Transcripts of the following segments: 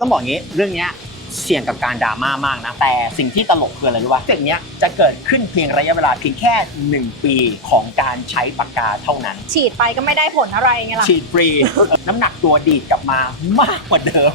ต้องบอกงี้เรื่องเนี้ยเสี่ยงกับการดราม่ามากนะ แต่สิ่งที่ตลกคืออะไรรู้ป่ะสิ่งเนี้ยจะเกิดขึ้นเพียงระยะเวลาเพียงแค่ 1 ปีของการใช้ปากกาเท่านั้น ฉีดไปก็ไม่ได้ผลอะไรไงล่ะฉีดฟรี น้ำหนักตัวดีดกลับมามากกว่าเดิม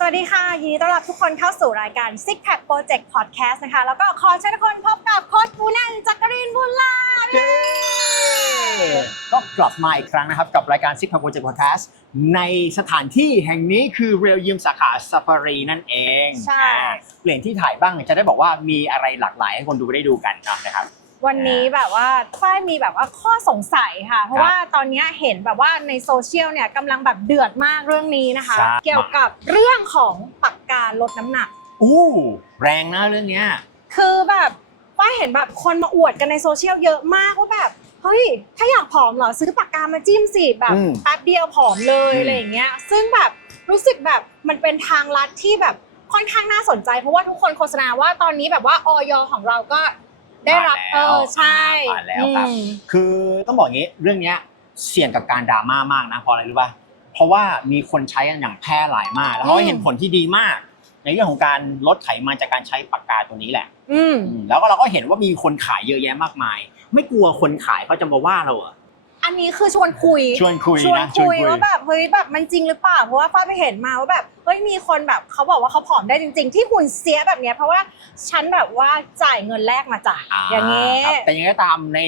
สวัสดีค่ะ ยินดีต้อนรับทุกคนเข้าสู่รายการ Six Pack Project Podcast นะคะ แล้วก็ขอเชิญทุกคนพบกับโค้ชปูนันจักรินบุญลาภเย้ก็กลับมาอีกครั้งนะครับ กับรายการ Six Pack Project Podcast ในสถานที่แห่งนี้คือเรียลยิมสาขา Safari นั่นเองใช่ อ่าเปลี่ยนที่ถ่ายบ้างจะได้บอกว่ามีอะไรหลากหลายให้คนดูได้ดูกันนะครับ วันนี้แบบว่าฝ้ายมีแบบว่าข้อสงสัยค่ะ เพราะว่าตอนนี้เห็นแบบว่าในโซเชียลเนี่ยกำลังแบบเดือดมากเรื่องนี้นะคะ ใช่ เกี่ยวกับเรื่องของปากกาลดน้ำหนัก อู้แรงนะเรื่องเนี้ย คือแบบฝ้ายเห็นแบบคนมาอวดกันในโซเชียลเยอะมากว่าแบบเฮ้ยถ้าอยากผอมเหรอซื้อปากกามาจิ้มสิแบบอืมแป๊บเดียวผอมเลยอืม อะไรอย่างเงี้ย ซึ่งแบบรู้สึกแบบมันเป็นทางลัดที่แบบค่อนข้างน่าสนใจ เพราะว่าทุกคนโฆษณาว่าตอนนี้แบบว่าออยของเราก็ ได้รับผ่านแล้วเออใช่ผ่านแล้วครับ อืม คือต้องบอกงี้เรื่องเนี้ยเสี่ยงกับการดราม่ามากนะเพราะอะไรรู้ป่ะเพราะว่ามีคนใช้กันอย่างแพร่หลายมาก แล้วเขาก็เห็นผลที่ดีมาก ในเรื่องของการลดไขมันจากการใช้ปากกาตัวนี้แหละอืม อืมแล้วก็เราก็เห็นว่ามีคนขายเยอะแยะมากมาย ไม่กลัวคนขายเขาจะมาว่าเราเหรอ อันนี้คือชวนคุยชวนคุยชวนนะคุยว่าแบบเฮ้ยแบบมันจริงหรือเปล่าเพราะว่าฝ้ายไปเห็นมาว่าแบบเฮ้ยมีคนแบบเขาบอกว่าเขาผอมได้จริง ๆ ที่หุ่นเสียแบบเนี้ยเพราะว่าฉันแบบว่าจ่ายเงินแรกมาจ่ายอย่างเงี้ย ครับแต่ยังไงก็ตามใน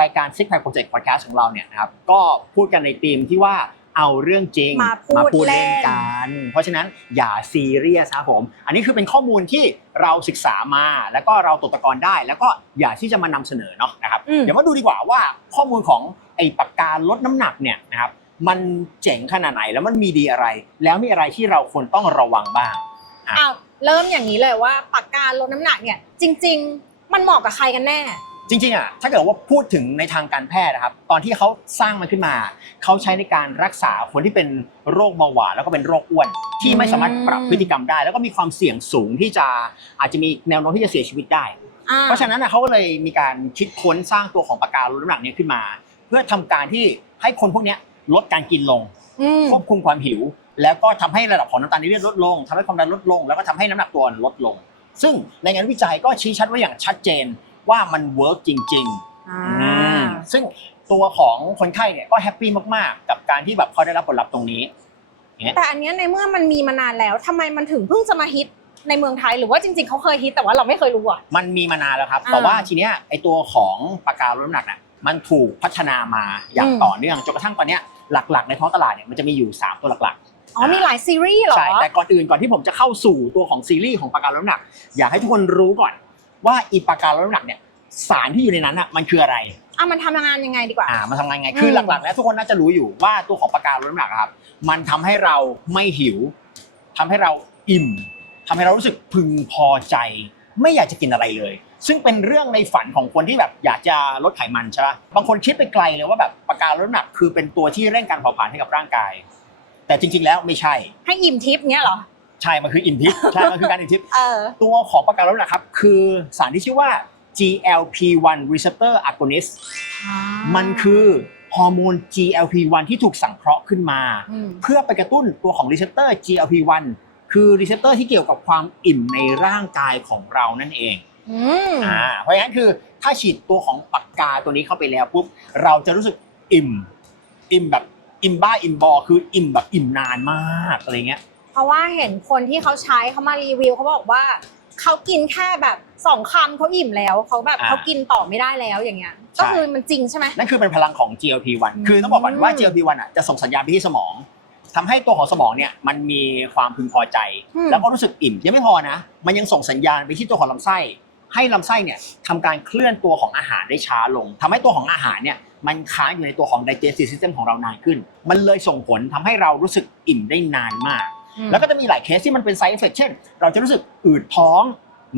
รายการ Six Pack Project Podcast ของเราเนี่ยนะครับ ก็พูดกันในธีมที่ว่าเอาเรื่องจริงมาพูดเล่นเล่น กัน เพราะฉะนั้นอย่าซีเรียสครับผม อันนี้คือเป็นข้อมูลที่เราศึกษามา แล้วก็เราตกตะกอนได้ แล้วก็อย่าที่จะมานำเสนอเนาะนะครับ อืม เดี๋ยวมาดูดีกว่าว่าข้อมูลของ ไอ้ปากกาลดน้ำหนักเนี่ยนะครับมันเจ๋งขนาดไหนแล้วมันมีดีอะไร แล้วมีอะไรที่เราควรต้องระวังบ้างอ้าวเริ่มอย่างนี้เลยว่าปากกาลดน้ำหนักเนี่ย จริง ๆ มันเหมาะกับใครกันแน่ จริงๆอะถ้าเกิดว่าพูดถึงในทางการแพทย์นะครับ ตอนที่เขาสร้างมันขึ้นมา เขาใช้ในการรักษาคนที่เป็นโรคเบาหวานแล้วก็เป็นโรคอ้วน ที่ไม่สามารถปรับพฤติกรรมได้ แล้วก็มีความเสี่ยงสูงที่จะอาจจะมีแนวโน้มที่จะเสียชีวิตได้ อ่เพราะฉะนั้นน่ะเขาก็เลยมีการคิดค้นสร้างตัวของปากกาลดน้ำหนักเนี้ขึ้นมาเพื่อทำการที่ให้คนพวกเนี้ยลดการกินลง อืมควบคุมความหิว แล้วก็ทำให้ระดับของน้ำตาลในเลือดลดลงทำให้ความดันลดลง แล้วก็ทำให้น้ำหนักตัวลดลง ซึ่งในงานวิจัยก็ชี้ชัดไว้อย่างชัดเจนว่ามันเวิร์กจริง ๆ อ่า อืมซึ่งตัวของคนไข้เนี่ยก็แฮปปี้มากๆ กับการที่แบบเขาได้รับผลลัพธ์ตรงนี้ แต่อันเนี้ยในเมื่อมันมีมานานแล้วทำไมมันถึงเพิ่งจะมาฮิตในเมืองไทยหรือว่าจริงๆเขาเคยฮิตแต่ว่าเราไม่เคยรู้อะ มันมีมานานแล้วครับอ่าแต่ว่าทีเนี้ยไอตัวของปากกาลดน้ำหนักน่ะ มันถูกพัฒนามาอย่างอืมต่อเนื่องจนกระทั่งตอนเนี้ยหลักๆ ในท้องตลาดเนี่ยมันจะมีอยู่ 3 ตัวหลักอ๋อมีหลายซีรีส์เหรๆอใช่แต่ก่อนอื่นก่อนที่ผมจะเข้าสู่ตัวของซีรีส์ของปากกาลดน้ำหนัก อยากให้ทุกคนรู้ก่อนว่าอีปากกาลดน้ำหนักเนี่ยสารที่อยู่ในนั้นอะมันคืออะไรอะมันทำงานยังไงดีกว่าอ่ามันทำงานไงคืออืมหลักๆ แล้วทุกคนน่าจะรู้อยู่ว่าตัวของปากกาลดน้ำหนักอะครับ มันทำให้เราไม่หิวทำให้เราอิ่มทำให้เรารู้สึกพึงพอใจ ไม่อยากจะกินอะไรเลย ซึ่งเป็นเรื่องในฝันของคนที่แบบอยากจะลดไขมันใช่ปะบางคนคิดไปไกลเลยว่าแบบปากกาลดน้ำหนักคือเป็นตัวที่เร่งการเผาผลาญให้กับร่างกาย แต่จริง ๆ แล้วไม่ใช่ ให้อิ่มทิพย์เนี้ยเหรอ ใช่ มันคืออิ่มทิพย์ใช่ มันคือการอิ่มทิพย์เออ ตัวของปากกาลดน้ำหนักครับ คือสารที่ชื่อว่า GLP-1 receptor agonist มันคือฮอร์โมน GLP-1 ที่ถูกสังเคราะห์ขึ้นมา อืม เพื่อไปกระตุ้นตัวของรีเซพเตอร์ GLP-1 คือรีเซพเตอร์ที่เกี่ยวกับความอิ่มในร่างกายของเรานั่นเอง อืมอ่าเพราะฉะนั้นคือถ้าฉีดตัวของปากกาตัวนี้เข้าไปแล้วปุ๊บเราจะรู้สึกอิ่ม อิ่มแบบอิ่มบ้าอิ่มบอคืออิ่มแบบอิ่มนานมากอะไรเงี้ย เพราะว่าเห็นคนที่เขาใช้เขามารีวิวเขาบอกว่าเขากินแค่แบบสองคำเขาอิ่มแล้วเขาแบบอ่าเขากินต่อไม่ได้แล้วอย่างเงี้ย ใช่ ก็คือมันจริงใช่ไหม นั่นคือเป็นพลังของ GLP-1 อืมคือต้องบอกก่อนว่า GLP-1 อะจะส่งสัญญาณไปที่สมองทำให้ตัวของสมองเนี่ยมันมีความพึงพอใจ อืม แล้วก็รู้สึกอิ่มยังไม่พอนะ มันยังส่งสัญญาณไปที่ตัวของลำไส้ ให้ลำไส้เนี่ยทำการเคลื่อนตัวของอาหารได้ช้าลงทำให้ตัวของอาหารเนี่ยมันค้างอยู่ในตัวของ digestive system ของเรานานขึ้น มันเลยส่งผลทำให้เรารู้สึกอิ่มได้นานมาก แล้วก็จะมีหลายเคสที่มันเป็น side effect เช่น เราจะรู้สึกอืดท้อง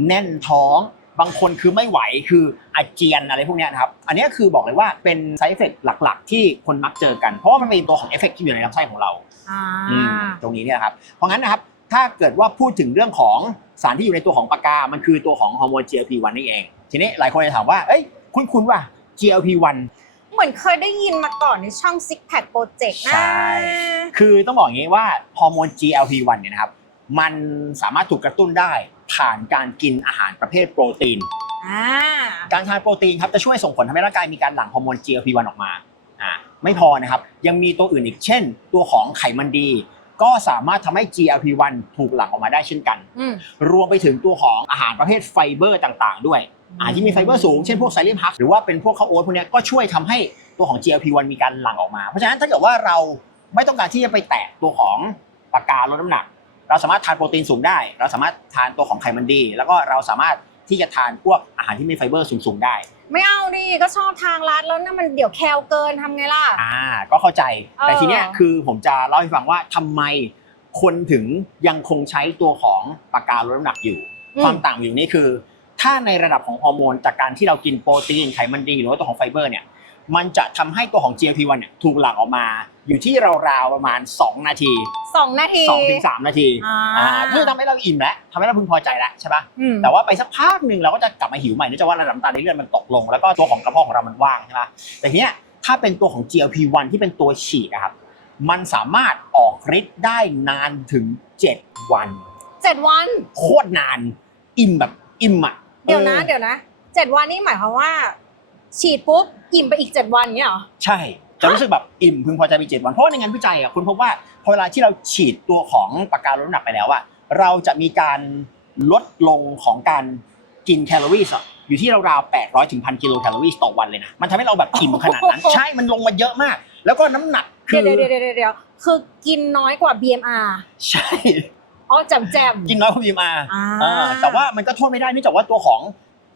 แน่นท้อง บางคนคือไม่ไหวคืออาเจียนอะไรพวกเนี้ยนะครับ อันเนี้ยคือบอกเลยว่าเป็น side effect หลัก ๆ ที่คนมักเจอกัน เพราะว่ามันเป็นตัวของ effect ที่อยู่ในลำไส้ของเราอ่าอืมตรงนี้เนี่ยนะครับ เพราะงั้นนะครับ ถ้าเกิดว่าพูดถึงเรื่องของ สารที่อยู่ในตัวของปากกา มันคือตัวของฮอร์โมน GLP-1 นี่เอง ทีนี้หลายคนจะถามว่า เอ้ย คุ้นๆว่า GLP-1 เหมือนเคยได้ยินมาก่อนในช่อง Six Pack Project นะ ใช่ คือต้องบอกอย่างนี้ว่าฮอร์โมน GLP-1 เนี่ยนะครับ มันสามารถถูกกระตุ้นได้ผ่านการกินอาหารประเภทโปรตีน อ่า การทานโปรตีนครับจะช่วยส่งผลทำให้ร่างกายมีการหลั่งฮอร์โมน GLP-1 ออกมา อ่า ไม่พอนะครับ ยังมีตัวอื่นอีกเช่น ตัวของไขมันดี ก็สามารถทำให้ GLP-1 ถูกหลั่งออกมาได้เช่นกัน อืม รวมไปถึงตัวของอาหารประเภทไฟเบอร์ต่างๆ ด้วยอาหารที่มีไฟเบอร์สูง เช่นพวกไซเลมฮักหรือว่าเป็นพวกข้าวโอ๊ตพวกเนี้ยก็ช่วยทำให้ตัวของ GLP-1 มีการหลั่งออกมา เพราะฉะนั้นถ้าเกิดว่าเราไม่ต้องการที่จะไปแตะตัวของปากกาลดน้ำหนัก เราสามารถทานโปรตีนสูงได้ เราสามารถทานตัวของไขมันดี แล้วก็เราสามารถ ที่จะทานพวกอาหารที่มีไฟเบอร์สูงๆได้ ไม่เอาดิก็ชอบทางรัดแล้วนั่นมันเดี๋ยวแคลเกินทำไงล่ะ อ่า ก็เข้าใจ เออ แต่ทีเนี้ยคือผมจะเล่าให้ฟังว่าทำไมคนถึงยังคงใช้ตัวของปากกาลดน้ำหนักอยู่อืมความต่างอยู่นี่คือ ถ้าในระดับของฮอร์โมนจากการที่เรากินโปรตีนไขมันดีหรือว่าตัวของไฟเบอร์เนี่ย มันจะทำให้ตัวของ GLP-1 เนี่ยถูกหลั่งออกมาอยู่ที่ราวๆประมาณ 2 นาที สองนาที2ถึง3นาทีอ่า อ่าเพื่อทำให้เราอิ่มแล้วทำให้เราพึงพอใจแล้วใช่ปะ อืม แต่ว่าไปสักพักหนึ่งเราก็จะกลับมาหิวใหม่เนื่องจากว่าระดับน้ำตาลในเลือดมันตกลง แล้วก็ตัวของกระเพาะของเรามันว่างใช่ปะแต่ทีเนี้ยถ้าเป็นตัวของ GLP-1 ที่เป็นตัวฉีดอะครับ มันสามารถออกฤทธิ์ได้นานถึง 7 วัน เจ็ดวัน โคตรนาน อิ่มแบบอิ่มอะเดี๋ยวนะ ออเดี๋ยวนะเจ็ดวันนี่หมายความว่า ฉีดปุ๊บอิ่มไปอีกเจ็ดวันเนี้ยเหรอ ใช่จะรู้สึกแบบอิ่มพึงพอใจไปเจ็ดวันเพราะว่าในงานวิจัยอะคุณพบว่าพอเวลาที่เราฉีดตัวของปากกาลดน้ำหนักไปแล้วอะเราจะมีการลดลงของการกินแคลอรี่อะอยู่ที่ราวๆ800ถึงพันกิโลแคลอรี่ต่อวันเลยนะมันทำให้เราแบบอิ่มขนาดนั้น ใช่มันลงมาเยอะมาก แล้วก็น้ำหนักคืเดี๋ยวอเดี๋ยวเดี๋ยวเดี๋ยวเดี๋ยวคือกินน้อยกว่า BMR ใช่ อ๋อแจมแจม กินน้อยกว่าพีมาอ่า อ่าแต่ว่ามันก็โทษไม่ได้เนื่องจากว่าตัวของ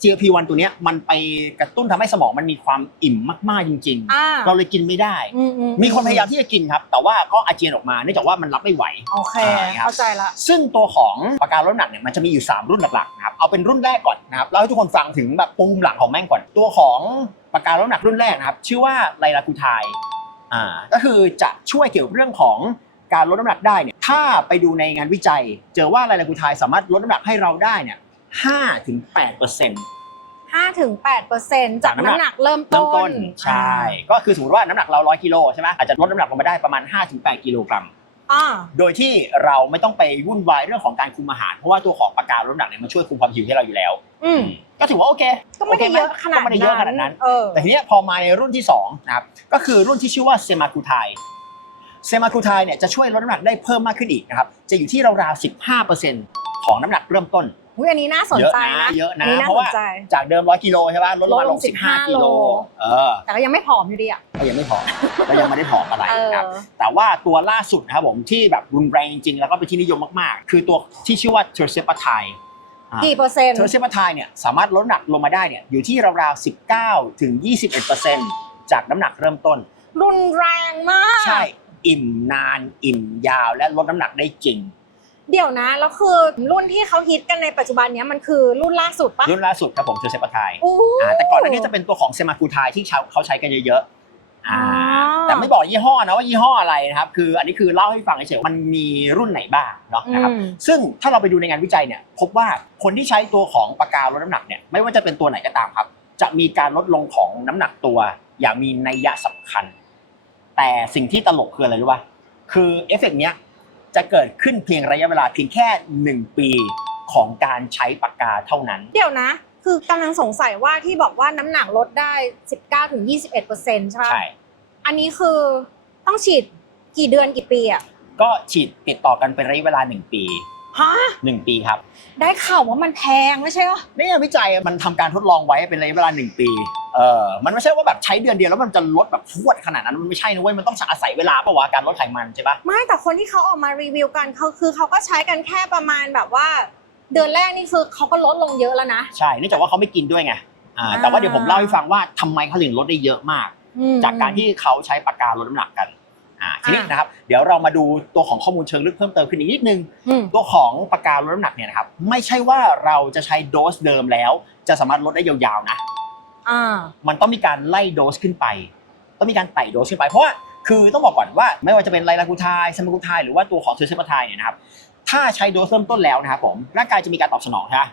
GLP-1 ตัวเนี้ยมันไปกระตุ้นทำให้สมองมันมีความอิ่มมากๆจริง อ่าๆ เราเลยกินไม่ได้ อือืมีคนพยายามที่จะกินครับ แต่ว่าก็อาเจียนออกมาเนื่องจากว่ามันรับไม่ไหว โอเค อ่าครับ เข้าใจละ ซึ่งตัวของปากกาลดน้ำหนักเนี่ยมันจะมีอยู่ 3 รุ่นหลักๆนะครับเอาเป็นรุ่นแรกก่อนนะครับเล่าให้ทุกคนฟังถึงแบบปูมหลังของแม่งก่อน ตัวของปากกาลดน้ำหนักรุ่นแรกนะครับชื่อว่าไลลาคูไทายอ่าก็คือจะช่วยเกี่ยวกับเรื่องของการลดน้ำหนักได้เนี่ยถ้าไปดูในงานวิจัย เจอว่าไลลาคูไทายสามารถลดน้ำหนักให้เราได้เนี่ย 5ถึง8เปอร์เซ็นต์5ถึง8เปอร์เซ็นต์จากจากน้ำหนักน้ำหนักเริ่มเริ่ต้มต้นนใช่ ก็คือสมมติว่าน้ำหนักเรา100กิโลใช่ไหมอาจจะลดน้ำหนักลงมาได้ประมาณ5ถึง8กิโลกรัมอ่าโดยที่เราไม่ต้องไปวุ่นวายเรื่องของการคุมอาหาร เพราะว่าตัวของปากกาลดน้ำหนักเนี่ยมันช่วยคุมความหิวให้เราอยู่แล้ว อืมก็ถือว่าโอเคก็ไม่ได้โคหเยอะขนาดก็ไม่ได้เยอะขนาดนั้นเออแต่ทีเนี้ยพอมาในรุ่นที่2นะครับก็คือรุ่นที่ชื่อว่าเซมาคูไทเซมาคูไทเนี่ยจะช่วยลดน้ำหนักได้เพิ่มมากขึ้นอีกนะครับจะอยู่ที่ราวๆ15%ของน้ำหนักเริ่มต้น อุ๊ยอันนี้น่าสนเยอะใจนะนะเยอะนะนนี้น่าเพราะสว่านใจ จากเดิม 100กิโลใช่ป่ะลดลงมาลงลง15 15กิโล โล เออแต่ก็ยังไม่ผอมอยู่ดีอะ ก็ยังไม่ผอมก็ยังไม่ได้ผอมอะไรเออ นะครับแต่ว่าตัวล่าสุดนะครับผมที่แบบรุนแรงจริงๆ แล้วก็เป็นที่นิยมมากๆ คือตัวที่ชื่อว่าเทอร์เซปาไทกี่เปอร์เซ็นต์ เทอร์เซปาไทเนี่ยสามารถลดน้ำหนักลงมาได้เนี่ยอยู่ที่ราวๆ 19 ถึง 21%จากน้ำหนักเริ่มต้น รุนแรงมาก ใช่ อิ่มนาน อิ่มยาว และลดน้ำหนักได้จริง เดี๋ยวนะ แล้วคือรุ่นที่เขาฮิตกันในปัจจุบันเนี้ยมันคือรุ่นล่าสุดปะรุ่นล่าสุดครับผมเทอร์เซปาไทอู้อ่าแต่ก่อนหน้านี้จะเป็นตัวของเซมาคูไทที่เขาเขาใช้กันเยอะๆอ่าอ่าแต่ไม่บอกยี่ห้อนะว่ายี่ห้ออะไรนะครับ คืออันนี้คือเล่าให้ฟังเฉยๆมันมีรุ่นไหนบ้างเนาะนะครับ อืม ซึ่งถ้าเราไปดูในงานวิจัยเนี่ยพบว่าคนที่ใช้ตัวของปากกาลดน้ำหนักเนี่ยไม่ว่าจะเป็นตัวไหนก็ตามครับ จะมีการลดลงของน้ำหนักตัวอย่างมีนัยยะสำคัญ แต่สิ่งที่ตลกคืออะไรรู้ป่ะคือเอฟเฟกต์เนี้ย จะเกิดขึ้นเพียงระยะเวลาเพียงแค่ 1 ปีของการใช้ปากกาเท่านั้น เดี๋ยวนะ คือกำลังสงสัยว่าที่บอกว่าน้ำหนักลดได้ 19ถึง21เปอร์เซ็นต์ใช่ปะใช่ อันนี้คือต้องฉีดกี่เดือนกี่ปีอะก็ฉีดติดต่อกันเป็นระยะเวลา 1 ปี ฮะ1ปีครับ ได้ข่าวว่ามันแพงไม่ใช่เหรอในงานวิจัยมันทำการทดลองไว้เป็นระยะเวลา1ปีเออมันไม่ใช่ว่าแบบใช้เดือนเดียวแล้วมันจะลดแบบพรวดขนาดนั้นมันไม่ใช่นะเว้ยมันต้องอาศัยเวลาปะวะการลดไขมันใช่ปะ ไม่แต่คนที่เขาออกมารีวิวกันเขาคือเขาก็ใช้กันแค่ประมาณแบบว่า เดือนแรกนี่คือเขาก็ลดลงเยอะแล้วนะ ใช่เนื่องจากว่าเขาไม่กินด้วยไงอ่าอ่าแต่ว่าเดี๋ยวผมเล่าให้ฟังว่าทำไมเขาถึงลดได้เยอะมากออืมจากการที่เขาใช้ปากกาลดน้ำหนักกัน อ่าทีนี้อะนะครับ เดี๋ยวเรามาดูตัวของข้อมูลเชิงลึกเพิ่มเติมขึ้นอีกนิดนึงอืมตัวของปากกาลดน้ำหนักเนี่ยนะครับ ไม่ใช่ว่าเราจะใช้โดสเดิมแล้ว จะสามารถลดได้ยาวๆนะอ่ามันต้องมีการไล่โดสขึ้นไป ต้องมีการไต่โดสขึ้นไปเพราะว่าคือต้องบอกก่อนว่าไม่ว่าจะเป็นไลลากูไทายสมากูไทายหรือว่าตัวของเทอร์เซปไทายเนี่ยนะครับถ้าใช้โดสเริ่มต้นแล้วนะครับผมร่างกายจะมีการตอบสนองใช่ไหม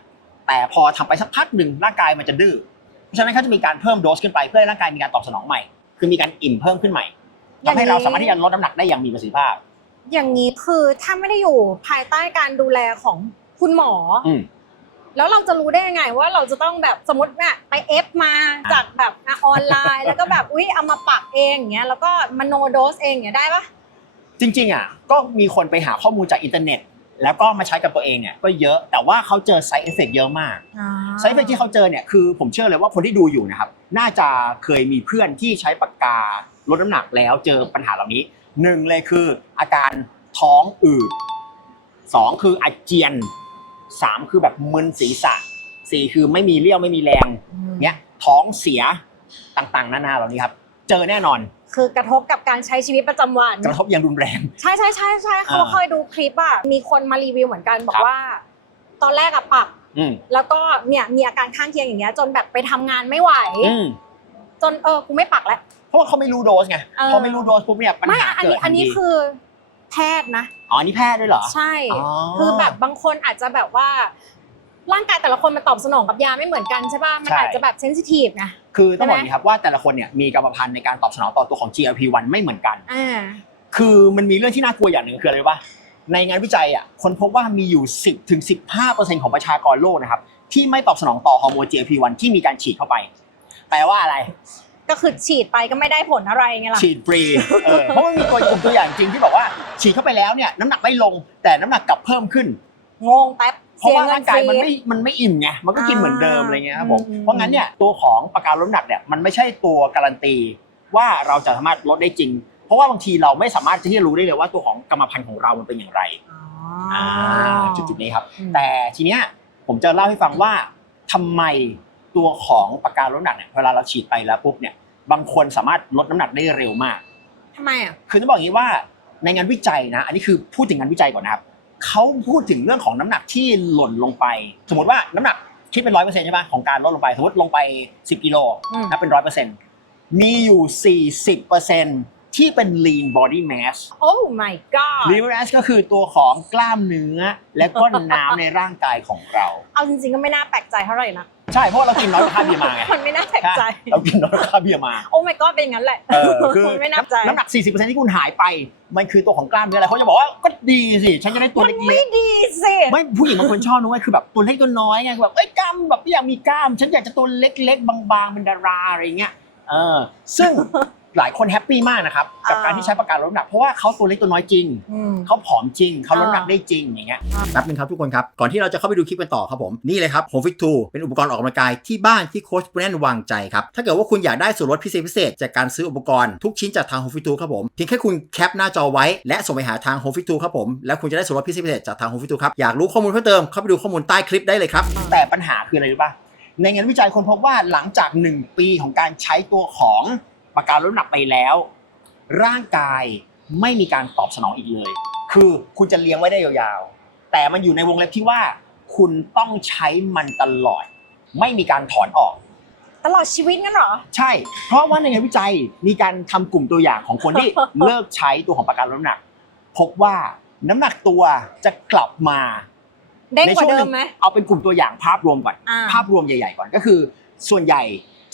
แต่พอทำไปสักพักหนึ่งร่างกายมันจะดื้อเพราะฉะนั้นเขาจะมีการเพิ่มโดสขึ้นไปเพื่อให้ร่างกายมีการตอบสนองใหม่ คือมีการอิ่มเพิ่มขึ้นใหม่ ทำให้เราสามารถที่จะลดน้ำหนักได้อย่างมีประสิทธิภาพ อย่างนี้คือถ้าไม่ได้อยู่ภายใต้การดูแลของคุณหมอออืมแล้วเราจะรู้ได้ยังไงว่าเราจะต้องแบบสมมติเนี่ยไปเอฟมาจากแบบอะออนไลน์ แล้วก็แบบอุ๊ยเอามาปักเองอย่างเงี้ยแล้วก็มโนโดสเองอย่างเงี้ยได้ปะจริงๆอะก็มีคนไปหาข้อมูลจากอินเทอร์เน็ต แล้วก็มาใช้กับตัวเองเนี่ยก็เยอะแต่ว่าเขาเจอ side effect เยอะมากไซเฟกที่เขาเจอเนี่ยคือผมเชื่อเลยว่าคนที่ดูอยู่นะครับ น่าจะเคยมีเพื่อนที่ใช้ปากกา ลดน้ำหนักแล้วเจอปัญหาเหล่านี้หนึ่งเลยคืออาการท้องอืดสองคืออาเจียนสามคือแบบมึนศีรษะสี่คือไม่มีเรี่ยวไม่มีแรงเนี้ยท้องเสียต่างๆ นานาเหล่านี้ครับ เจอแน่นอน คือกระทบกับการใช้ชีวิตประจำวัน กระทบอย่างรุนแรง ใช่ใช่ใช่ใช่เขาอ่าเคยดูคลิปอะมีคนมารีวิวเหมือนกันบอครักบว่า ตอนแรกอะปักอืมแล้วก็เนี่ยมีอาการข้างเคียงอย่างเงี้ย จนแบบไปทำงานไม่ไหวอืมจนเออกูไม่ปักแล้วเพ ราะว่าเขาไม่รู้โดสไงเออ พอไม่รู้โดสปุ๊บเนี่ยปัญไม่หาอันเกิดนี้ทัอันนนี้ทีคือแพทย์นะ อ๋ออันนี่แพทย์ด้วยเหรอใช่อ๋อคือแบบบางคนอาจจะแบบว่า ร่างกายแต่ละคนมันตอบสนองกับยาไม่เหมือนกันใช่ป่ะ มันใช่อาจจะแบบเซนซิทีฟไงคือต้องบอกอใช่ไหมย่างนี้ครับว่าแต่ละคนเนี่ยมีกรรมพันธุ์ในการตอบสนองต่อตัวของ GLP-1 ไม่เหมือนกัน อ่า คือมันมีเรื่องที่น่ากลัวอย่างหนึ่งคืออะไรรู้ป่ะในงานวิจัยอะคนพบว่ามีอยู่ 10ถึง15%ของประชากรโลกนะครับที่ไม่ตอบสนองต่อฮอร์โมน GLP-1 ที่มีการฉีดเข้าไป แปลว่าอะไร ก็คือฉีดไปก็ไม่ได้ผลอะไรไงล่ะ ฉีดฟรีเออเพราะมันมีตัวกลุ่มตัวอย่างจริงที่บอกว่า ฉีดเข้าไปแล้วเนี่ยน้ำหนักไม่ลงแต่น้ำหนักกลับเพิ่มขึ้น งงแป๊บเพราะเสียว่าเงิร่านงกายฟมันรีไม่ มันไม่อิ่มไง มันก็กินอ่าเหมือนเดิมอะไรเงี้ยครับผมอืมเพราะงั้นเนี่ยตัวของปากกาลดน้ำหนักเนี่ยมันไม่ใช่ตัวการันตีว่าเราจะสามารถลดได้จริง เพราะว่าบางทีเราไม่สามารถที่จะรู้ได้เลยว่าตัวของกรรมพันธุ์ของเรามันเป็นอย่างไรอ๋ออ่าจุดๆนี้ครับอืมแต่ทีเนี้ยผมจะเล่าให้ฟังว่าทำไม ตัวของปากกาลดน้ำหนักเนี่ยเวลาเราฉีดไปแล้วปุ๊บเนี่ยบางคนสามารถลดน้ำหนักได้เร็วมาก ทำไมอะ คือต้องบอกอย่างนี้ว่าในงานวิจัยนะ อันนี้คือพูดถึงงานวิจัยก่อนนะครับเขาพูดถึงเรื่องของน้ำหนักที่หล่นลงไป สมมติว่าน้ำหนักคิดเป็นร้อยเปอร์เซ็นต์ใช่ไหมของการลดลงไปสมมติลงไป 10กิโลอืม นับเป็นร้อยเปอร์เซ็นต์มีอยู่ 40เปอร์เซ็นต์ที่เป็น lean body mass โอ้ my god lean body mass ก็คือตัวของกล้ามเนื้อและก็น้ำในร่างกายของเรา เอาจริงๆก็ไม่น่าแปลกใจเท่าไหร่นะ ใช่เพราะว่าเรากินน้อยกว่าค่าเบียร์มาไงมันไม่น่าแปลกใจใช่เรากินน้อยกว่าค่าเบียร์มา โอ้ my god เป็นอย่างนั้นแหละเออคือมันไม่น่าใจน้ำหนัก 40%ที่คุณหายไป มันคือตัวของกล้ามเนื้ออะไรเขาจะบอกว่าก็ดีสิ ฉันจะได้ตัวมันเล็ไม่กดีสิๆไม่ผู้หญิงบางคนชอบนะเว้ยคือแบบตัวเล็กตัวน้อยไงแบบเอ้ยกล้ามแบบไม่อยากมีกล้าม ฉันอยากจะตัวเล็กๆบางๆเป็นดาราอะไรเงี้ยเออซึ่ง หลายคนแฮปปี้มากนะครับกับการที่ใช้ประกันลดน้ำหนักเพราะว่าเขาตัวเล็กตัวน้อยจริงอืมเขาผอมจริงเขาลดน้ำหนักอ่าได้จริงอย่างเงี้ยอ่าแป๊บนึงครับทุกคนครับก่อนที่เราจะเข้าไปดูคลิปกันต่อครับผมนี่เลยครับ Home Fit 2เป็นอุปกรณ์ออกกำลังกายที่บ้านที่โค้ชแบรนด์วางใจครับถ้าเกิดว่าคุณอยากได้ส่วนลดพิเศษพิเศษจากการซื้ออุปกรณ์ทุกชิ้นจากทาง Home Fit 2ครับผมเพียงแค่คุณแคปหน้าจอไว้และส่งไปหาทาง Home Fit 2ครับผมแล้วคุณจะได้ส่วนลดพิเศษพิเศษจากทาง Home Fit 2ครับอยากรู้ข้อมูลเพิ่มเติมเข้าไปดูข้อมูลใต้คลิปได้เลยครับแต่ปัญหาคืออะไรรู้ป่ะในงานวิจัยคนพบว่าหลังจาก 1 ปีของการใช้ตัวของ ปากกาลดน้ำหนักไปแล้ว ร่างกายไม่มีการตอบสนองอีกเลย คือคุณจะเลี้ยงไว้ได้ยาวๆ แต่มันอยู่ในวงเล็บที่ว่า คุณต้องใช้มันตลอด ไม่มีการถอนออก ตลอดชีวิตงั้นเหรอ ใช่ เพราะว่าในงานวิจัยมีการทำกลุ่มตัวอย่างของคนที่ เลิกใช้ตัวของปากกาลดน้ำหนัก พบว่าน้ำหนักตัวจะกลับมาเด้งกว่าในช่วงเดิหนึ่มงไหม เอาเป็นกลุ่มตัวอย่างภาพรวมก่อน อ่า ภาพรวมใหญ่ ๆ ก่อนก็คือ ส่วนใหญ่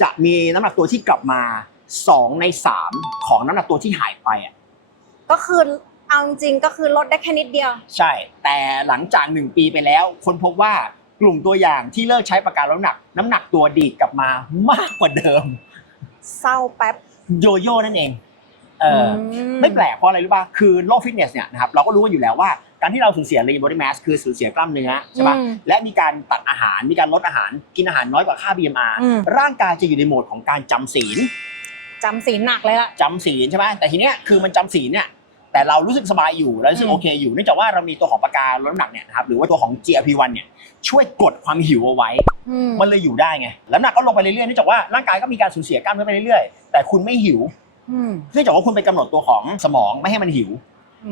จะมีน้ำหนักตัวที่กลับมา 2 ใน 3 ของน้ำหนักตัวที่หายไปอะก็คือเอาจริงๆก็คือลดได้แค่นิดเดียว ใช่ แต่หลังจาก 1 ปีไปแล้วคนพบว่ากลุ่มตัวอย่างที่เลิกใช้ปากกาลดน้ำหนัก น้ำหนักตัวดีดกลับมามากกว่าเดิม เศร้าแป๊บ โยโย่นั่นเอง เอออม ไม่แปลกเพราะอะไรรู้ป่ะ คือโลกฟิตเนสเนี่ยนะครับเราก็รู้กันอยู่แล้วว่า การที่เราสูญเสีย lean body mass คือสูญเสียกล้ามเนื้อใช่ป่ะ อืมและมีการตัดอาหาร มีการลดอาหาร กินอาหารน้อยกว่าค่า BMR อืม ร่างกายจะอยู่ในโหมดของการจำศีล จำศีลหนักเลยล่ะจำศีลใช่ไหมแต่ทีเนี้ยคือมันจำศีลเนี่ยแต่เรารู้สึกสบายอยู่แล้วรู้สึกอืม โอเคอยู่เนื่องจากว่าเรามีตัวของปากกาลดน้ำหนักเนี่ยนะครับหรือว่าตัวของ GLP-1 เนี่ยช่วยกดความหิวเอาไว้ อืมมันเลยอยู่ได้ไงแล้วน้ำหนักก็ลงไปเรื่อยๆเนื่องจากว่าร่างกายก็มีการสูญเสียกล้ามเนื้อไปเรื่อยๆแต่คุณไม่หิวอืมเนื่องจากว่าคุณไปกำหนดตัวของสมองไม่ให้มันหิว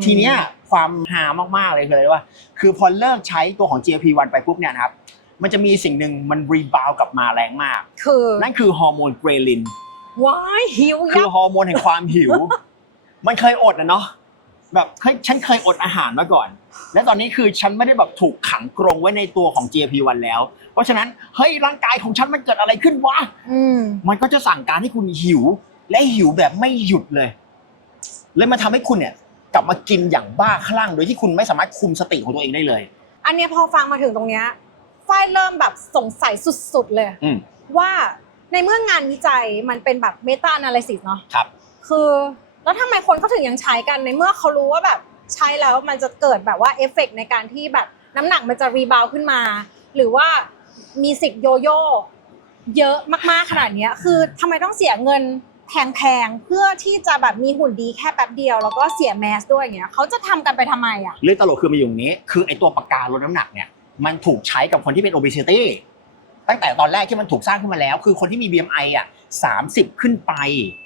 ทีเนี้ยความฮามากๆเลยคืออะไรรู้ว่าคือพอเลิกใช้ตัวของ GLP-1 ไปปุ๊บเนี่ยนะครับมันจะมีสิ่งหนึ่งมันรีบาวกลับมาแรงมาก คือนั่นคือฮอร์โมนเกรลิน ว้ายหิวคืยัอบ ฮอร์โมนแห่งความหิว มันเคยอดนะเนาะแบบเฮ้ยฉันเคยอดอาหารมาก่อน และตอนนี้คือฉันไม่ได้แบบถูกขังกรงไว้ในตัวของ GLP-1 แล้ว เพราะฉะนั้นเฮ้ยร่างกายของฉันมันเกิดอะไรขึ้นวะ อืม มันก็จะสั่งการให้คุณหิว และหิวแบบไม่หยุดเลย เลยมาทำให้คุณเนี่ย กลับมากินอย่างบ้าคลั่ง โดยที่คุณไม่สามารถคุมสติของตัวเองได้เลย อันเนี้ยพอฟังมาถึงตรงเนี้ยฝ้ายเริ่มแบบสงสัยสุดๆเลย อืม ว่า ในเมื่องานวิจัยมันเป็นแบบเมตา a นาลิซิสเนาะครับ คือแล้วทำไมคนเขาถึงยังใช้กันในเมื่อเขารู้ว่าแบบใช้แล้วมันจะเกิดแบบว่าเอฟเฟกต์ในการที่แบบน้ำหนักมันจะรีบาวขึ้นมา หรือว่ามีสิทธิ์โยโย่เยอะมากๆขนาดเนี้ยคือทำไมต้องเสียเงินแพงๆ เพื่อที่จะแบบมีหุ่นดีแค่แป๊บเดียว แล้วก็เสียแมสด้วยอย่างเงี้ยเขาจะทำกันไปทำไมอะ เรื่องตลกคือมาอยู่ตรงนี้ คือไอตัวปากกาลดน้ำหนักเนี่ย มันถูกใช้กับคนที่เป็น obesity ตั้งแต่ตอนแรกที่มันถูกสร้างขึ้นมาแล้ว คือคนที่มี BMI อะ30 ขึ้นไป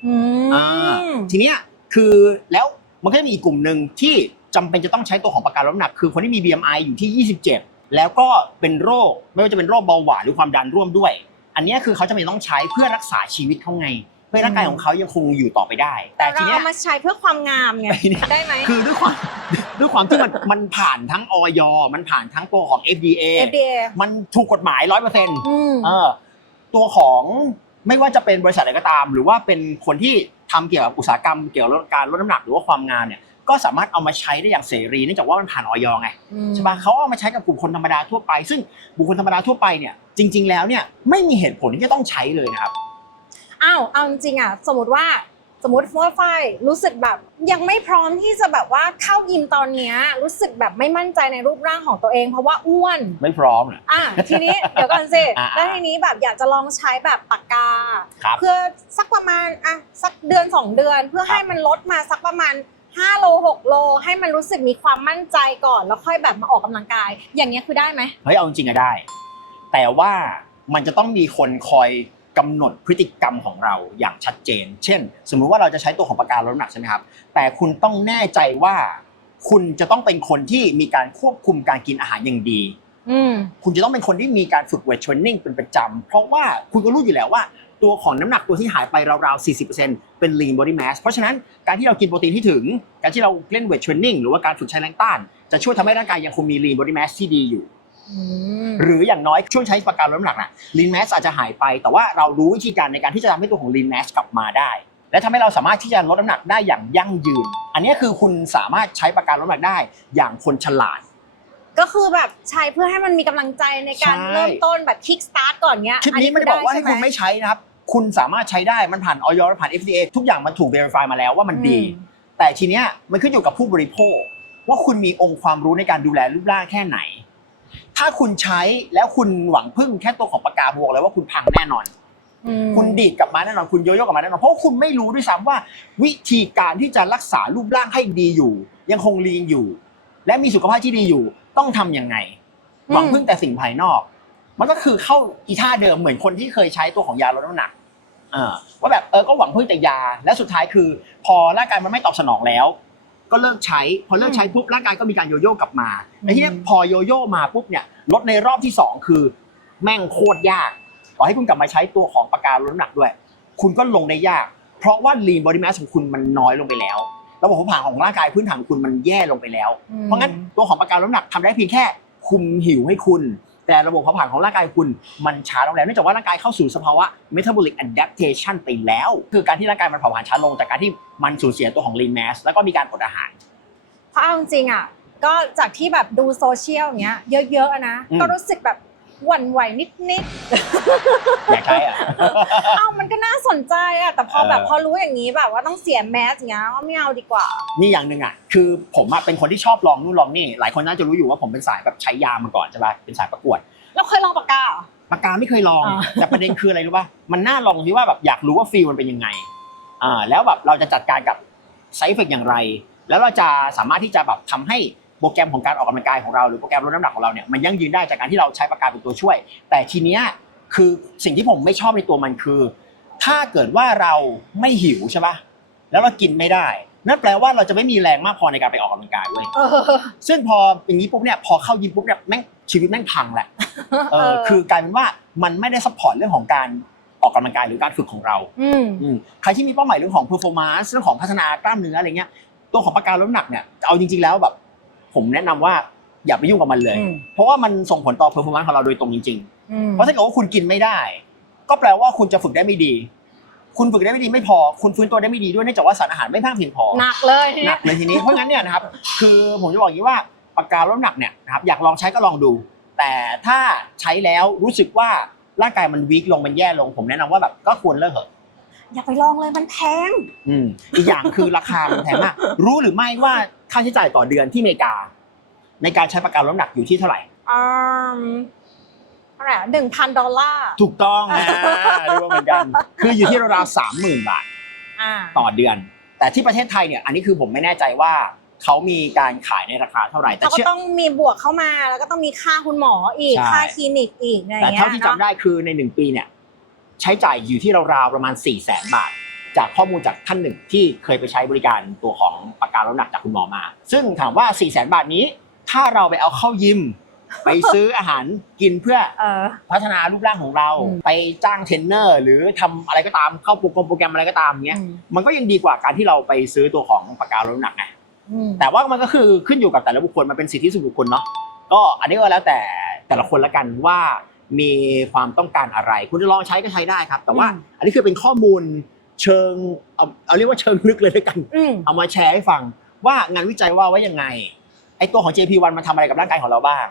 อืมอ่าทีเนี้ยคือแล้วมันก็จะมีอีกกลุ่มหนึ่งที่จำเป็นจะต้องใช้ตัวของประกันลดน้ำหนัก คือคนที่มี BMI อยู่ที่ 27 แล้วก็เป็นโรคไม่ว่าจะเป็นโรคเบาหวานหรือความดันร่วมด้วย อันเนี้ยคือเขาจะเป็นต้องใช้เพื่อรักษาชีวิตเขาไง เพื่อให้ร่างกายของเขายังคงอยู่ต่อไปได้ แต่แต่ทีเราเนี้ย เอามาใช้เพื่อความงามไงไอ้เนี่ยได้ไหม คือด้วยความ ด้วยความที่มันมันผ่านทั้งออยมันผ่านทั้งตัวของ FDA FDA มันถูกกฎหมายร้อยเปอร์เซ็นต์อืมเออตัวของไม่ว่าจะเป็นบริษัทอะไรก็ตาม หรือว่าเป็นคนที่ทำเกี่ยวกับอุตสาหกรรมเกี่ยวกับการลดน้ำหนักหรือว่าความงามเนี่ยก็สามารถเอามาใช้ได้อย่างเสรีเนื่องจากว่ามันผ่านออยไงใช่ปะเขาเอามาใช้กับกลุ่มคนธรรมดาทั่วไป ซึ่งบุคคลธรรมดาทั่วไปเนี่ยจริง ๆ แล้วเนี่ยไม่มีเหตุผลที่จะต้องใช้เลยนะครับอ้าวเอาจริงๆอะสมมติว่า สมมติว่าฝ้ายรู้สึกแบบยังไม่พร้อมที่จะแบบว่าเข้ายิมตอนเนี้ยรู้สึกแบบไม่มั่นใจในรูปร่างของตัวเอง เพราะว่าอ้วนไม่พร้อมนะอะทีนี้เดี๋ยวก่อนสิอ่าแล้วทีนี้แบบอยากจะลองใช้แบบปากกาครับเพื่อสักประมาณอะสักเดือนสองเดือน เพื่อให้มันลดมาสักประมาณ5โล6โลให้มันรู้สึกมีความมั่นใจก่อน แล้วค่อยแบบมาออกกำลังกาย อย่างเงี้ยคือได้ไหมเฮ้ยเอาจริงๆอะได้ แต่ว่ามันจะต้องมีคนคอย กำหนดพฤติกรรมของเราอย่างชัดเจน เช่น สมมุติว่าเราจะใช้ตัวของปากกาลดน้ำหนักใช่ไหมครับ แต่คุณต้องแน่ใจว่าคุณจะต้องเป็นคนที่มีการควบคุมการกินอาหารอย่างดีอืมคุณจะต้องเป็นคนที่มีการฝึกเวทเทรนนิ่งเป็นประจำ เพราะว่าคุณก็รู้อยู่แล้วว่า ตัวของน้ำหนักตัวที่หายไปราวๆ 40%เป็น lean body mass เพราะฉะนั้นการที่เรากินโปรตีนที่ถึง การที่เราเล่นเวทเทรนนิ่งหรือว่าการฝึกใช้แรงต้าน จะช่วยทำให้ร่างกายยังคงมี lean body mass ที่ดีอยู่อืม หรืออย่างน้อยช่วงใช้ประกันลดน้ำหนักน่ะ lean mass อาจจะหายไป แต่ว่าเรารู้วิธีการในการที่จะทำให้ตัวของ lean mass กลับมาได้ และทำให้เราสามารถที่จะลดน้ำหนักได้อย่างยั่งยืน อันนี้คือคุณสามารถใช้ประกันลดน้ำหนักได้อย่างคนฉลาด ก็คือแบบใช้เพื่อให้มันมีกำลังใจในการใช่ เริ่มต้นแบบคิกสตาร์ทก่อนเนี้ยคลิปนี้ไม่ได้บอกว่าให้คุณไม่ใช้นะครับ คุณสามารถใช้ได้มันผ่านออยผ่าน FDA ทุกอย่างมันถูก verify มาแล้วว่ามันดี แต่ทีเนี้ยมันขึ้นอยู่กับผู้บริโภค ว่าคุณมีองค์ความรู้ในการดูแลรูปร่างแค่ไหน ถ้าคุณใช้แล้วคุณหวังพึ่งแค่ตัวของปากกาบวกเลยว่าคุณพังแน่นอน อืม คุณดีดกลับมาแน่นอนคุณโยโย่กลับมาแน่นอนเพราะว่าคุณไม่รู้ด้วยซ้ำว่า วิธีการที่จะรักษารูปร่างให้ดีอยู่ ยังคงลีนอยู่ และมีสุขภาพที่ดีอยู่ ต้องทำยังไงหวังพึ่งแต่สิ่งภายนอก มันก็คือเข้าอีท่าเดิมเหมือนคนที่เคยใช้ตัวของยาลดน้ำหนักเออว่าแบบเออก็หวังพึ่งแต่ยาและสุดท้ายคือ พอร่างกายมันไม่ตอบสนองแล้ว ก็เลิกใช้ พอเลิกใช้ปุ๊บร่างกายก็มีการโยโย่กลับมาในที่นี้พอโยโย่มาปุ๊บเนี่ยลดในรอบที่สองคือ แม่งโคตรยากต่อให้คุณกลับมาใช้ตัวของปากกาลดน้ำหนักด้วย คุณก็ลงได้ยาก เพราะว่า lean body mass ของคุณมันน้อยลงไปแล้วระบบเผาผลาญของร่างกายพื้นฐานของคุณมันแย่ลงไปแล้วอืมเพราะงั้นตัวของปากกาลดน้ำหนักทำได้เพียงแค่คุมหิวให้คุณ แต่ระบบเผาผลาญของร่างกายคุณมันช้าลงแล้วเนื่องจากว่าร่างกายเข้าสู่สภาวะ metabolic adaptation ไปแล้ว คือการที่ร่างกายมันเผาผลาญช้าลงจากการที่มันสูญเสียตัวของ lean mass แล้วก็มีการอดอาหาร เพราะเอาจริงๆอะก็จากที่แบบดูโซเชียลอย่างเงี้ยเยอะๆอะนะอืมก็รู้สึกแบบ หวั่นไหวนิดอยากใช้อะ ๆ เอ้ามันก็น่าสนใจอะแต่พอแบบเออ พอรู้อย่างนี้แบบว่าต้องเสียแมสอย่างเงี้ยก็ไม่เอาดีกว่ามีอย่างหนึ่งอะคือผมอะเป็นคนที่ชอบลองนู่นลองนี่ หลายคนน่าจะรู้อยู่ว่าผมเป็นสายแบบใช้ยามาก่อนใช่ปะเป็นสายประกวด เราเคยลองปากกาเหรอ ปากกาไม่เคยลอง อ่า แต่ประเด็นคืออะไรรู้ป่ะมันน่าลองที่ว่าแบบอยากรู้ว่าฟีลมันเป็นยังไงอ่าแล้วแบบเราจะจัดการกับไซเฟกอย่างไร แล้วเราจะสามารถที่จะแบบทำให้ โปรแกรมของการออกกำลังกายของเราหรือโปรแกรมลดน้ำหนักของเราเนี่ยมันยั่งยืนได้จากการที่เราใช้ปากกาเป็นตัวช่วย แต่ทีเนี้ยคือสิ่งที่ผมไม่ชอบในตัวมันคือ ถ้าเกิดว่าเราไม่หิวใช่ปะแล้วเรากินไม่ได้ นั่นแปลว่าเราจะไม่มีแรงมากพอในการไปออกกำลังกายเว้ยเออซึ่งพออย่างนี้ปุ๊บเนี่ยพอเข้ายิมปุ๊บเนี่ยแม่งชีวิตแม่งพังแหละเออคือกลายเป็นว่ามันไม่ได้ซัพพอร์ตเรื่องของการออกกำลังกายหรือการฝึกของเราอืมอืมใครที่มีเป้าหมายเรื่องของ performance เรื่องของพัฒนากล้ามเนื้ออะไรเงี้ยตัวของปากกาลดน้ำหนักเนี่ยเอาจริงๆแล้วแบบ ผมแนะนำว่าอย่าไปยุ่งกับมันเลย อืม เพราะว่ามันส่งผลต่อ performance ของเราโดยตรงจริงอืมๆเพราะถ้าเกิดว่าคุณกินไม่ได้ ก็แปลว่าคุณจะฝึกได้ไม่ดี คุณฝึกได้ไม่ดีไม่พอ คุณฟื้นตัวได้ไม่ดีด้วยเนื่องจากว่าสารอาหารไม่เพียงเพียงพอหนักเลยทีหนัเนี้กยเลยทีนี้เพราะงั้นเนี่ยนะครับ คือผมจะบอกอย่างนี้ว่าปากกาลดน้ำหนักเนี่ยนะครับอยากลองใช้ก็ลองดู แต่ถ้าใช้แล้วรู้สึกว่าร่างกายมันวีคลงมันแย่ลง ผมแนะนำว่าแบบก็ควรเลิกเถอะ อย่าไปลองเลยมันแพง อืมอีกอย่างคือราคามันแพงมาก รู้หรือไม่ว่าค่าใช้จ่ายต่อเดือนที่อเมริกา ในการใช้ปากกาลดน้ำหนักอยู่ที่เท่าไหร่ อืมเท่าไหร่หนึ่งพันดอลลาร์ ถูกต้องอ่ารู้เหมือนกัน คืออยู่ที่ราวๆสามหมื่นบาทอ่า ต่อเดือน แต่ที่ประเทศไทยเนี่ย อันนี้คือผมไม่แน่ใจว่าเขามีการขายในราคาเท่าไหร่ แต่เขาก็เชื่อ ต้องมีบวกเข้ามาแล้วก็ต้องมีค่าคุณหมออีก ใช่ ค่าคลินิกอีกอะไรอย่าแต่งเงี้ยเท่าที่จำเนาะได้คือในหนึ่งปีเนี่ย ใช้จ่ายอยู่ที่ราวๆประมาณ4ี่แสนบาท จากข้อมูลจากท่านหนึ่งที่เคยไปใช้บริการตัวของปากกาลดน้ำหนักจากคุณหมอมา ซึ่งถามว่า4ี่แสนบาทนี้ ถ้าเราไปเอาเข้ายิม ไปซื้ออาหารกินเพื่อเออ พัฒนารูปร่างของเรา อืม ไปจ้างเทรนเนอร์ หรือทำอะไรก็ตามเข้าโปรแกรมโปรแกรมอะไรก็ตามเงี้ยอืมมันก็ยังดีกว่าการที่เราไปซื้อตัวของปากกาลดน้ำหนักไง อืม แต่ว่ามันก็คือขึ้นอยู่กับแต่ละบุคคลมันเป็นสิทธิส่วนบุคคลเนาะก็อันนี้ก็แล้วแต่แต่ละคนละกันว่า มีความต้องการอะไร คุณจะลองใช้ก็ใช้ได้ครับ แต่ว่าอืมอันนี้คือเป็นข้อมูลเชิงเอาเอาเรียกว่าเชิงลึกเลยด้วยกันอืมเอามาแชร์ให้ฟังว่างานวิจัยว่าไว้ยังไงไอตัวของ JP1 มันทำอะไรกับร่างกายของเราบ้าง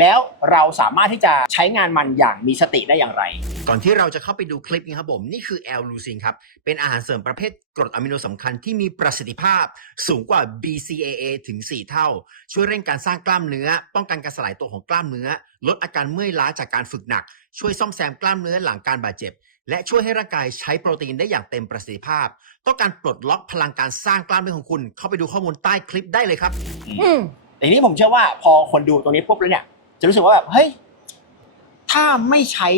แล้วเราสามารถที่จะใช้งานมันอย่างมีสติได้อย่างไร ก่อนที่เราจะเข้าไปดูคลิปนี้ครับผม นี่คือแอลลูซินครับ เป็นอาหารเสริมประเภทกรดอะมิโนสำคัญที่มีประสิทธิภาพสูงกว่า BCAA ถึง 4 เท่า ช่วยเร่งการสร้างกล้ามเนื้อ ป้องกันการสลายตัวของกล้ามเนื้อ ลดอาการเมื่อยล้าจากการฝึกหนัก ช่วยซ่อมแซมกล้ามเนื้อหลังการบาดเจ็บ และช่วยให้ร่างกายใช้โปรตีนได้อย่างเต็มประสิทธิภาพ ต้องการปลดล็อกพลังการสร้างกล้ามเนื้อของคุณ เข้าไปดูข้อมูลใต้คลิปได้เลยครับ อืมแต่ทีนี้ผมเชื่อว่าพอคนดูตรงนี้ปุ๊บแล้วเนี่ย จะรู้สึกว่าแบบเฮ้ยถ้าไม่ใช้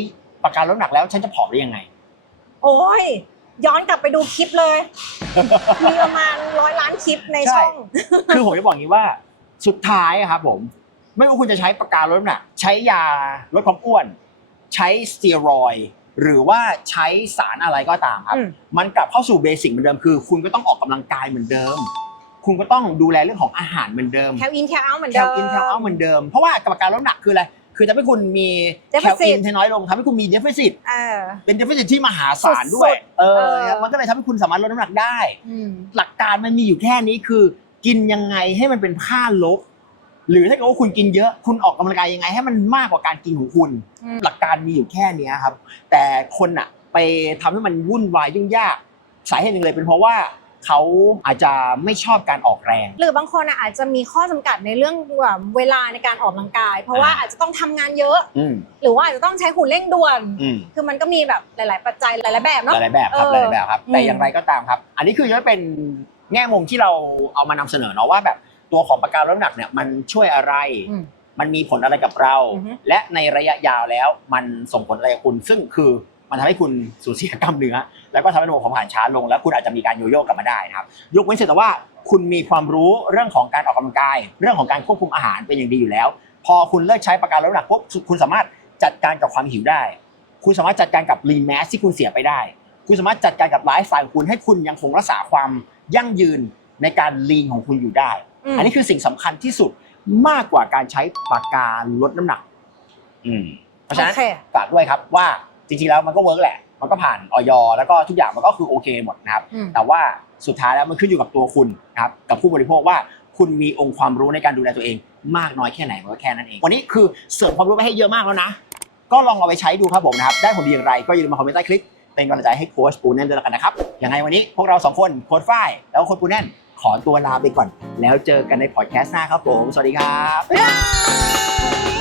ปากกาลดน้ำหนักแล้ว ฉันจะผอมได้ยังไง โอ้ย ย้อนกลับไปดูคลิปเลย มีประมาณร้อยล้านคลิปในใช่ช่อง คือผมจะบอกอย่างนี้ว่าสุดท้ายอะครับผม ไม่ว่าคุณจะใช้ปากกาลดน้ำหนักใช้ยาลดความอ้วน ใช้สเตียรอยด์หรือว่าใช้สารอะไรก็ตามครับอืมมันกลับเข้าสู่เบสิกเหมือนเดิมคือ คุณก็ต้องออกกำลังกายเหมือนเดิม คุณก็ต้องดูแลเรื่องของอาหารเหมือนเดิมแคลอินแคลเอาเหมือนแคเดิลมอินแคลเอาเหมือนเดิมเพราะว่ากับปากกาลดน้ำหนักคืออะไรคือทำให้คุณมีแคล Deficit อินที่น้อยลงทำให้คุณมีเดฟเฟซิตเออ เป็นเดฟเฟซิตที่มหาศาลด้วยสุดๆเอเอออ มันก็เลยทำให้คุณสามารถลดน้ำหนักได้ อืม หลักการมันมีอยู่แค่นี้คือ กินยังไงให้มันเป็นค่าลบ หรือถ้าเกิดว่าคุณกินเยอะคุณออกกำลังกายยังไง ให้มันมากกว่าการกินของคุณ อืม หลักการมีอยู่แค่เนี้ยครับ แต่คนอะไปทำให้มันวุ่นวายยุ่งยากสาเหตุหนึ่งเลยเป็นเพราะว่า เขาอาจจะไม่ชอบการออกแรง หรือบางคนอะอาจจะมีข้อจำกัดในเรื่องแบบเวลาในการออกกำลังกาย เพราะว่าอ่า อาจจะต้องทำงานเยอะ อืมหรือว่าอาจจะต้องใช้หุ่นเร่งด่วน อืม คือมันก็มีแบบหลาย ๆ ปัจจัยหลาย ๆ แบบหเนาะ ลายๆแบบครับเอหอลายๆแบบครับ แต่อืม อย่างไรก็ตามครับ อันนี้คือจะเป็นแง่มุมที่เราเอามานำเสนอเนาะว่าแบบตัวของปากกาลดน้ำหนักเนี่ยมันช่วยอะไร อืม มันมีผลอะไรกับเรา อือฮึและในระยะยาวแล้วมันส่งผลอะไรกับคุณ ซึ่งคือ มันทำให้คุณสูญเสียกล้ามเนื้อ แล้วก็ทำให้ระบบของผ่านช้าลง แล้วคุณอาจจะมีการโยโย่กลับมาได้นะครับ ยกเว้นเสียแต่ว่าคุณมีความรู้เรื่องของการออกกำลังกาย เรื่องของการควบคุมอาหารเป็นอย่างดีอยู่แล้ว พอคุณเลิกใช้ปากกาลดน้ำหนักปุ๊บคุณสามารถจัดการกับความหิวได้ คุณสามารถจัดการกับลีนแมสที่คุณเสียไปได้ คุณสามารถจัดการกับไลฟ์สไตล์ของคุณให้คุณยังคงรักษาความยั่งยืนในการลีนของคุณอยู่ได้มอันนี้คือสิ่งสำคัญที่สุดมากกว่าการใช้ปากกาลดน้ำหนัก อืมเพราะฉะนั้น โอเค ฝากด้วยครับว่า จริงๆแล้วมันก็เวิร์กแหละ มันก็ผ่านออยแล้วก็ทุกอย่างมันก็คือโอเคหมดนะครับ อืม แต่ว่าสุดท้ายแล้วมันขึ้นอยู่กับตัวคุณนะครับกับผู้บริโภคว่าคุณมีองค์ความรู้ในการดูแลตัวเอง มากน้อยแค่ไหนมันก็แค่นั้นเอง วันนี้คือเสริมความรู้ไปให้เยอะมากแล้วนะ ก็ลองเอาไปใช้ดูครับผมนะครับ ได้ผลดีอย่างไรก็อย่าลืมมาคอมเมนต์ใต้คลิป เป็นกำลังใจให้โค้ชปูแน่นด้วยแล้วกันนะครับยังไงวันนี้พวกเราสองคนโค้ชฝ้ายแล้วก็โค้ชปูแน่นขอตัวลาไปก่อน แล้วเจอกันในพอดแคสต์หน้าครับผม สวัสดีครับบ๊ายบาย